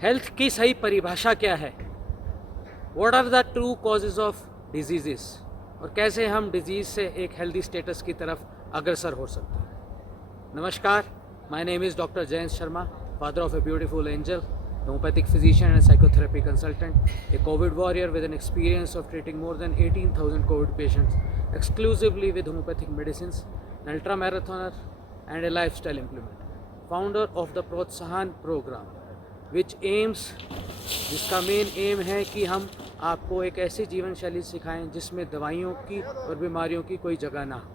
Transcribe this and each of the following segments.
Health की सही परिभाषा क्या है? What are the true causes of diseases और कैसे हम डिजीज़ से एक हेल्दी स्टेटस की तरफ अग्रसर हो सकते हैं? नमस्कार, my name is doctor Jayant Sharma, father of a beautiful angel, homeopathic physician and psychotherapy consultant, a COVID warrior with an experience of treating more than 18,000 COVID patients exclusively with homeopathic medicines, an ultra marathoner and a lifestyle implementer, founder of the Protsahan program, which aims, जिसका main M है कि हम आपको एक ऐसी जीवन शैली सिखाएं जिसमें दवाइयों की और बीमारियों की कोई जगह ना हो।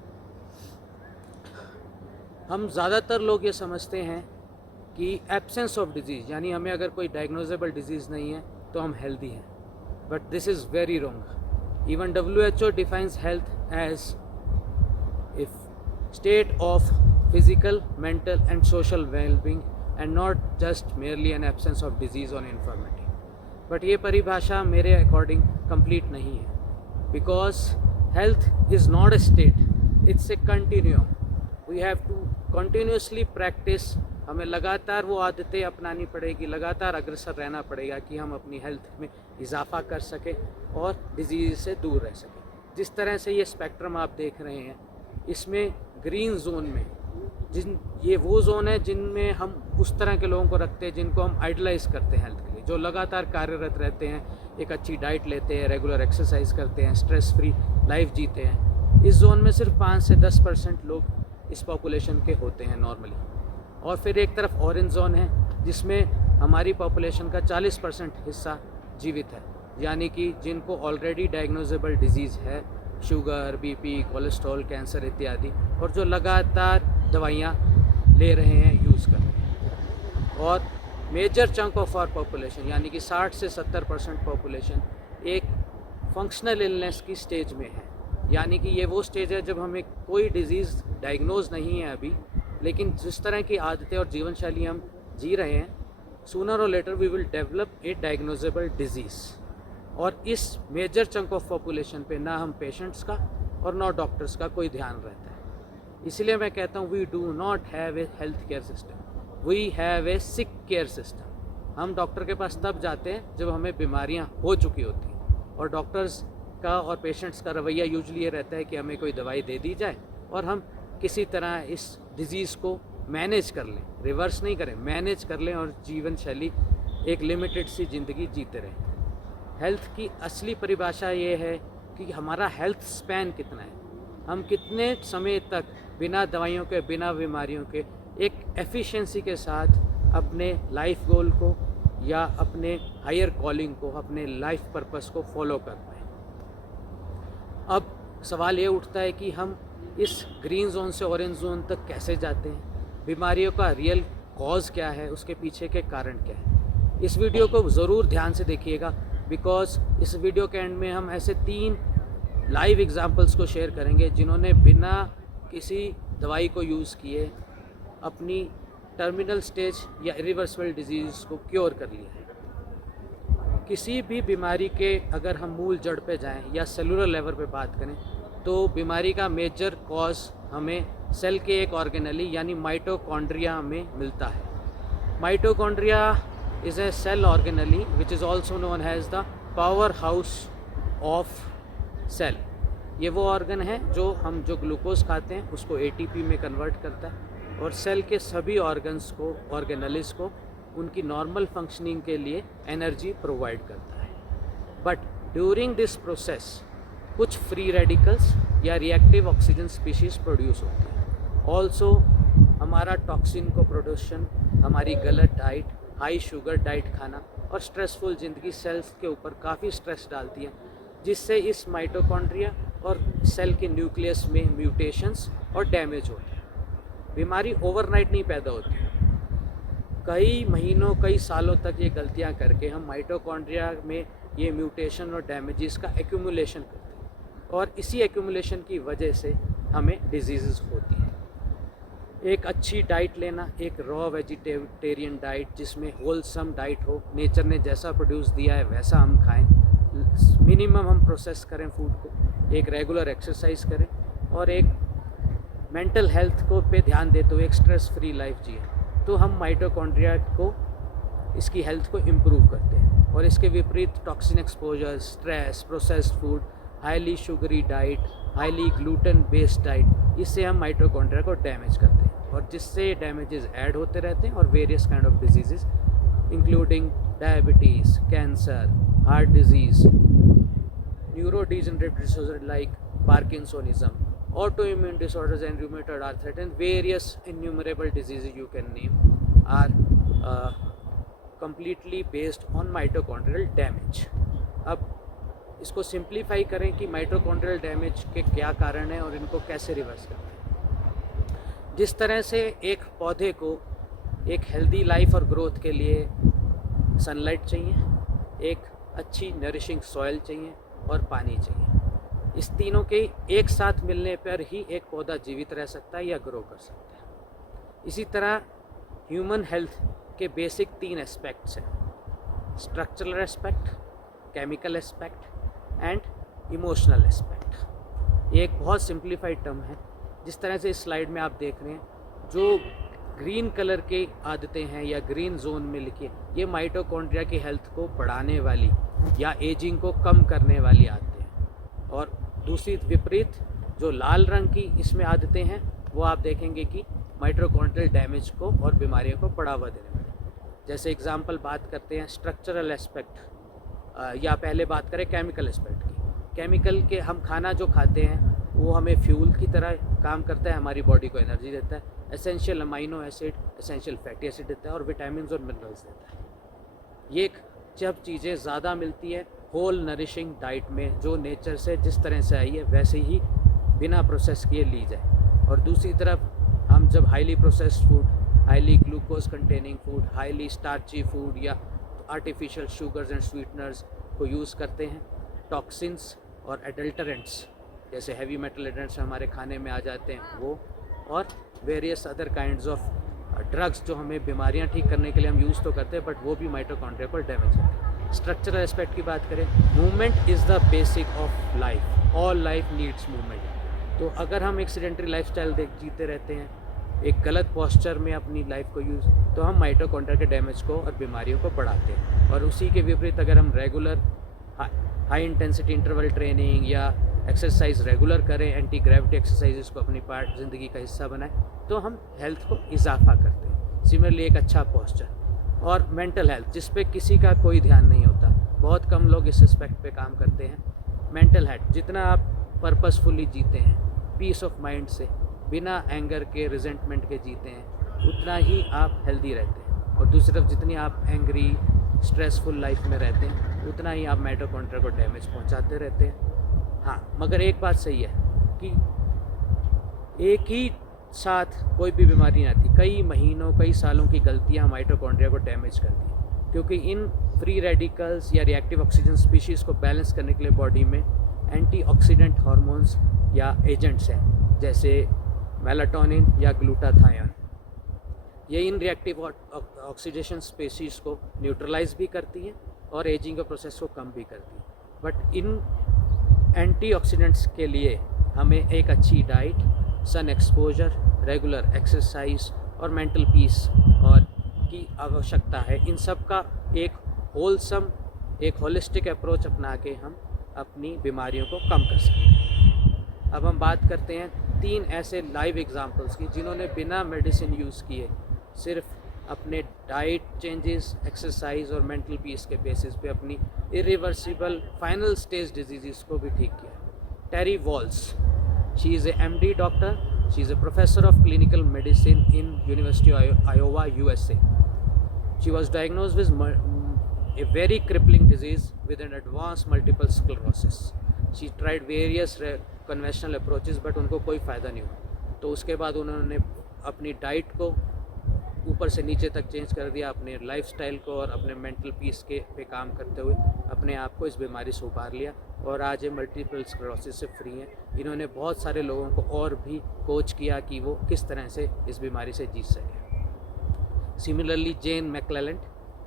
हम ज़्यादातर लोग ये समझते हैं कि एब्सेंस ऑफ डिजीज़, यानी हमें अगर कोई डायग्नोजेबल डिजीज़ नहीं है तो हम हेल्दी हैं, but this is very wrong. Even WHO defines health as a state of physical, mental and social wellbeing and not just merely an absence of disease और इन्फॉर्मिटी। बट ये परिभाषा मेरे अकॉर्डिंग कंप्लीट नहीं है, because health is not a state, it's a continuum. We have to continuously practice, हमें लगातार वो आदतें अपनानी पड़ेगी, लगातार अग्रसर रहना पड़ेगा कि हम अपनी हेल्थ में इजाफा कर सकें और डिजीज़ से दूर रह सकें। जिस तरह से ये स्पेक्ट्रम आप देख रहे हैं, इसमें ग्रीन जोन में ये वो जोन है जिनमें हम उस तरह के लोगों को रखते हैं जिनको हम आइडलाइज करते हैं हेल्थ के लिए, जो लगातार कार्यरत रहते हैं, एक अच्छी डाइट लेते हैं, रेगुलर एक्सरसाइज करते हैं, स्ट्रेस फ्री लाइफ जीते हैं। इस जोन में सिर्फ 5 से 10% लोग इस पॉपुलेशन के होते हैं नॉर्मली। और फिर एक तरफ ऑरेंज जोन है जिसमें हमारी पॉपुलेशन का 40% हिस्सा जीवित है, यानी कि जिनको ऑलरेडी डायग्नोजेबल डिजीज़ है, शुगर, बीपी, कोलेस्ट्रॉल, कैंसर इत्यादि, और जो लगातार दवाइयाँ ले रहे हैं, यूज़ कर रहे हैं। और major chunk of our population, यानी कि 60 से 70% पॉपुलेशन एक फंक्शनल इलनेस की स्टेज में है, यानी कि ये वो स्टेज है जब हमें कोई डिज़ीज़ डायग्नोज नहीं है अभी, लेकिन जिस तरह की आदतें और जीवन शैली हम जी रहे हैं, सूनर और later we will develop a diagnosable disease. और इस मेजर चंक ऑफ पॉपुलेशन पे ना हम पेशेंट्स का और ना डॉक्टर्स का कोई ध्यान रहता है। इसलिए मैं कहता हूँ we do not have a health care system, we have a sick care system. हम डॉक्टर के पास तब जाते हैं जब हमें बीमारियाँ हो चुकी होती हैं, और डॉक्टर्स का और पेशेंट्स का रवैया यूजुअली ये रहता है कि हमें कोई दवाई दे दी जाए और हम किसी तरह इस डिज़ीज़ को मैनेज कर लें, रिवर्स नहीं करें, मैनेज कर लें और जीवन शैली एक लिमिटेड सी ज़िंदगी जीते रहें। हेल्थ की असली परिभाषा ये है कि हमारा हेल्थ स्पैन कितना है, हम कितने समय तक बिना दवाइयों के, बिना बीमारियों के एक एफिशिएंसी के साथ अपने लाइफ गोल को या अपने हायर कॉलिंग को, अपने लाइफ पर्पस को फॉलो कर पाएँ। अब सवाल ये उठता है कि हम इस ग्रीन जोन से ऑरेंज जोन तक कैसे जाते हैं, बीमारियों का रियल कॉज क्या है, उसके पीछे के कारण क्या है। इस वीडियो को ज़रूर ध्यान से देखिएगा, बिकॉज इस वीडियो के एंड में हम ऐसे 3 लाइव एग्जाम्पल्स को शेयर करेंगे जिन्होंने बिना किसी दवाई को यूज़ किए अपनी टर्मिनल स्टेज या इरिवर्सिबल डिजीज़ को क्योर कर लिया है। किसी भी बीमारी के अगर हम मूल जड़ पे जाएं या सेलुलर लेवल पे बात करें, तो बीमारी का मेजर कॉज हमें सेल के एक ऑर्गेनेली यानी माइटोकॉन्ड्रिया में मिलता है। Mitochondria is a cell organelle which is also known as the power house of cell. ये वो ऑर्गन है जो ग्लूकोज खाते हैं उसको ATP में कन्वर्ट करता है और सेल के सभी ऑर्गन्स को, ऑर्गेनेलिस को, उनकी नॉर्मल फंक्शनिंग के लिए एनर्जी प्रोवाइड करता है। बट ड्यूरिंग दिस प्रोसेस कुछ फ्री रेडिकल्स या रिएक्टिव ऑक्सीजन स्पीशीज़ प्रोड्यूस होती है। ऑल्सो हमारा टॉक्सिन को प्रोडक्शन, हमारी गलत डाइट, हाई शुगर डाइट खाना और स्ट्रेसफुल ज़िंदगी सेल्स के ऊपर काफ़ी स्ट्रेस डालती है, जिससे इस माइटोकॉन्ड्रिया और सेल के न्यूक्लियस में म्यूटेशंस और डैमेज होते हैं। बीमारी ओवरनाइट नहीं पैदा होती, कई महीनों, कई सालों तक ये गलतियां करके हम माइटोकॉन्ड्रिया में ये म्यूटेशन और डैमेजेस का एक्यूमुलेशन करते हैं, और इसी एक्यूमुलेशन की वजह से हमें डिजीज़ होती हैं। एक अच्छी डाइट लेना, एक रॉ वेजिटेरियन डाइट जिसमें होलसम डाइट हो, नेचर ने जैसा प्रोड्यूस दिया है वैसा हम खाएं, मिनिमम हम प्रोसेस करें फूड को, एक रेगुलर एक्सरसाइज करें और एक मेंटल हेल्थ को पे ध्यान देते हुए एक स्ट्रेस फ्री लाइफ जिए, तो हम माइटोकॉन्ड्रिया को इसकी हेल्थ को इम्प्रूव करते हैं। और इसके विपरीत toxin exposure, stress, processed food, highly sugary diet, highly gluten based diet, इससे हम माइटोकॉन्ड्रिया को डैमेज करते हैं और जिससे डैमेजेस ऐड होते रहते हैं और various kind of diseases including diabetes, cancer, heart disease, neurodegenerative disorders like Parkinsonism, autoimmune disorders and rheumatoid arthritis, and various innumerable diseases you can name are completely based on mitochondrial damage. अब इसको simplify करें कि mitochondrial damage के क्या कारण हैं और इनको कैसे रिवर्स करते हैं। जिस तरह से एक पौधे को एक हेल्दी लाइफ और ग्रोथ के लिए सनलाइट चाहिए, एक अच्छी नरिशिंग सॉइल चाहिए और पानी चाहिए, इस तीनों के एक साथ मिलने पर ही एक पौधा जीवित रह सकता है या ग्रो कर सकता है। इसी तरह ह्यूमन हेल्थ के बेसिक 3 एस्पेक्ट्स हैं: structural aspect, chemical aspect and emotional aspect. ये एक बहुत सिंप्लीफाइड टर्म है। जिस तरह से इस स्लाइड में आप देख रहे हैं, जो ग्रीन कलर के आदतें हैं या ग्रीन जोन में लिखिए, ये माइटोकॉन्ड्रिया की हेल्थ को बढ़ाने वाली या एजिंग को कम करने वाली आदतें हैं। और दूसरी विपरीत जो लाल रंग की इसमें आदतें हैं, वो आप देखेंगे कि माइटोकॉन्ड्रियल डैमेज को और बीमारियों को बढ़ावा देने वाली। जैसे एग्जांपल बात करते हैं स्ट्रक्चरल एस्पेक्ट, या पहले बात करें केमिकल एस्पेक्ट की। केमिकल के हम खाना जो खाते हैं वो हमें फ्यूल की तरह काम करता है, हमारी बॉडी को एनर्जी देता है, essential amino acid, essential fatty acid देता है और विटामिन और मिनरल्स देता है। ये जब चीज़ें ज़्यादा मिलती है होल नरिशिंग डाइट में, जो नेचर से जिस तरह से आई है वैसे ही बिना प्रोसेस किए ली जाए। और दूसरी तरफ हम जब highly processed food, highly glucose containing food, highly starchy food या आर्टिफिशियल शुगर्स एंड स्वीटनर्स को यूज़ करते हैं, टॉक्सिन्स और एडल्टरेंट्स जैसे हैवी मेटल एडल्टरेंट्स हमारे खाने में आ जाते हैं वो, और various other kinds of drugs जो हमें बीमारियां ठीक करने के लिए हम यूज़ तो करते हैं, बट वो भी माइटोकॉन्ड्रिया को डैमेज करते हैं। स्ट्रक्चरल एस्पेक्ट की बात करें, movement is the basic of life, all life needs movement. तो अगर हम एक सेडेंटरी लाइफस्टाइल जीते रहते हैं, एक गलत पोस्चर में अपनी लाइफ को यूज़, तो हम माइटोकॉन्ड्रिया के डैमेज को और बीमारियों को बढ़ाते हैं। और उसी के विपरीत अगर हम regular high intensity interval training या एक्सरसाइज रेगुलर करें, एंटी ग्रेविटी एक्सरसाइजेस को अपनी पार्ट ज़िंदगी का हिस्सा बनाएं, तो हम हेल्थ को इजाफा करते हैं। सिमिलरली एक अच्छा पोस्चर और मेंटल हेल्थ, जिस पे किसी का कोई ध्यान नहीं होता, बहुत कम लोग इस एस्पेक्ट पे काम करते हैं। मेंटल हेल्थ, जितना आप पर्पसफुली जीते हैं, पीस ऑफ माइंड से, बिना एंगर के, रिजेंटमेंट के जीते हैं, उतना ही आप हेल्दी रहते हैं। और दूसरी तरफ जितनी आप एंग्री, स्ट्रेसफुल लाइफ में रहते हैं, उतना ही आप माइटोकॉन्ड्रिया को डैमेज पहुंचाते रहते हैं। हाँ, मगर एक बात सही है कि एक ही साथ कोई भी बीमारी नहीं आती, कई महीनों, कई सालों की गलतियाँ माइटोकॉन्ड्रिया को डैमेज करती हैं, क्योंकि इन फ्री रेडिकल्स या रिएक्टिव ऑक्सीजन स्पीशीज़ को बैलेंस करने के लिए बॉडी में एंटीऑक्सीडेंट हार्मोन्स या एजेंट्स हैं, जैसे मेलाटोनिन या ग्लूटाथायोन। ये इन रिएक्टिव ऑक्सीडेशन स्पीशीज़ को न्यूट्रलाइज भी करती हैं और एजिंग के प्रोसेस को कम भी करती हैं। बट इन एंटीऑक्सीडेंट्स के लिए हमें एक अच्छी diet, sun exposure, regular exercise और मेंटल पीस और की आवश्यकता है। इन सब का एक होलसम, एक होलिस्टिक अप्रोच अपना के हम अपनी बीमारियों को कम कर सकते हैं। अब हम बात करते हैं 3 ऐसे लाइव एग्जांपल्स की, जिन्होंने बिना मेडिसिन यूज़ किए सिर्फ अपने डाइट चेंजेस, एक्सरसाइज और मेंटल पीस के बेसिस पे अपनी इरिवर्सिबल फाइनल स्टेज डिजीज़ को भी ठीक किया। Terry Wahls, she is a MD doctor, she is a professor of clinical medicine in university of Iowa, USA. She was diagnosed with a very crippling disease with an advanced multiple sclerosis. She tried various conventional approaches, but उनको कोई फ़ायदा नहीं हुआ। तो उसके बाद उन्होंने अपनी डाइट को ऊपर से नीचे तक चेंज कर दिया, अपने लाइफस्टाइल को और अपने मेंटल पीस के पे काम करते हुए अपने आप को इस बीमारी से उबार लिया और आज ये मल्टीपल स्क्लेरोसिस से फ्री हैं। इन्होंने बहुत सारे लोगों को और भी कोच किया कि वो किस तरह से इस बीमारी से जीत सकें। Similarly Jane McLelland,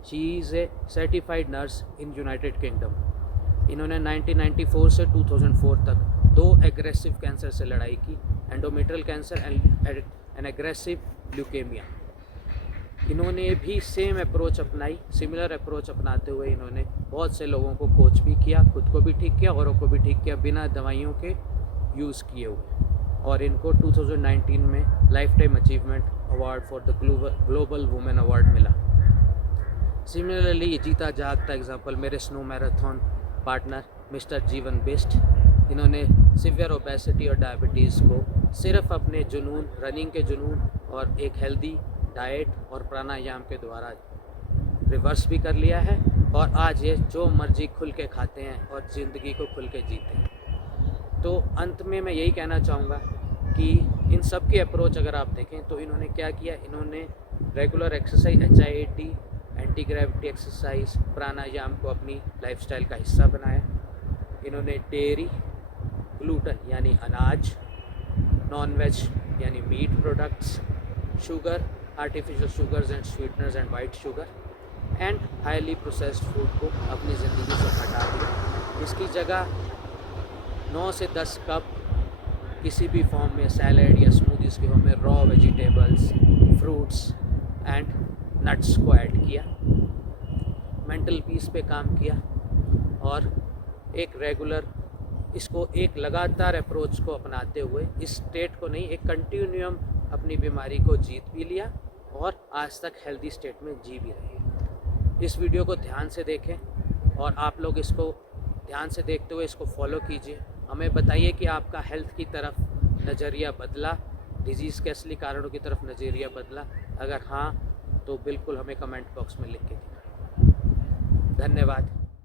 she is a certified nurse in United Kingdom. इन्होंने 1994 से 2004 तक 2 एग्रेसिव कैंसर से लड़ाई की, endometrial cancer and N aggressive leukaemia. इन्होंने भी सेम अप्रोच अपनाई, सिमिलर अप्रोच अपनाते हुए इन्होंने बहुत से लोगों को कोच भी किया, खुद को भी ठीक किया, औरों को भी ठीक किया बिना दवाइयों के यूज़ किए हुए। और इनको 2019 में life time achievement award for the global women award मिला। सिमिलरली जीता जागता एग्जाम्पल मेरे स्नो मैराथन पार्टनर मिस्टर जीवन बेस्ट, इन्होंने सिवियर ओबेसिटी और डायबिटीज़ को सिर्फ अपने जुनून, रनिंग के जुनून और एक हेल्दी डाइट और प्राणायाम के द्वारा रिवर्स भी कर लिया है, और आज ये जो मर्जी खुल के खाते हैं और ज़िंदगी को खुल के जीते हैं। तो अंत में मैं यही कहना चाहूँगा कि इन सब की अप्रोच अगर आप देखें तो इन्होंने क्या किया, इन्होंने regular exercise, HIIT, anti gravity exercise, pranayama को अपनी लाइफस्टाइल का हिस्सा बनाया। इन्होंने डेयरी, ग्लूटन यानी अनाज, नॉन वेज यानी meat products, sugar, artificial sugars and sweeteners and white sugar and highly processed food को अपनी ज़िंदगी से हटा दिया। इसकी जगह 9 से 10 कप किसी भी फॉर्म में सैलेड या स्मूदीज़ के फॉर्म में raw vegetables, fruits and nuts को ऐड किया, मेंटल पीस पे काम किया, और एक रेगुलर इसको एक लगातार अप्रोच को अपनाते हुए इस स्टेट को नहीं, एक कंटिन्यूम अपनी बीमारी को जीत भी लिया और आज तक हेल्दी स्टेट में जी भी रहे हैं। इस वीडियो को ध्यान से देखें और आप लोग इसको ध्यान से देखते हुए इसको फॉलो कीजिए। हमें बताइए कि आपका हेल्थ की तरफ नज़रिया बदला, डिजीज़ के असली कारणों की तरफ नज़रिया बदला। अगर हाँ तो बिल्कुल हमें कमेंट बॉक्स में लिख के दें। धन्यवाद।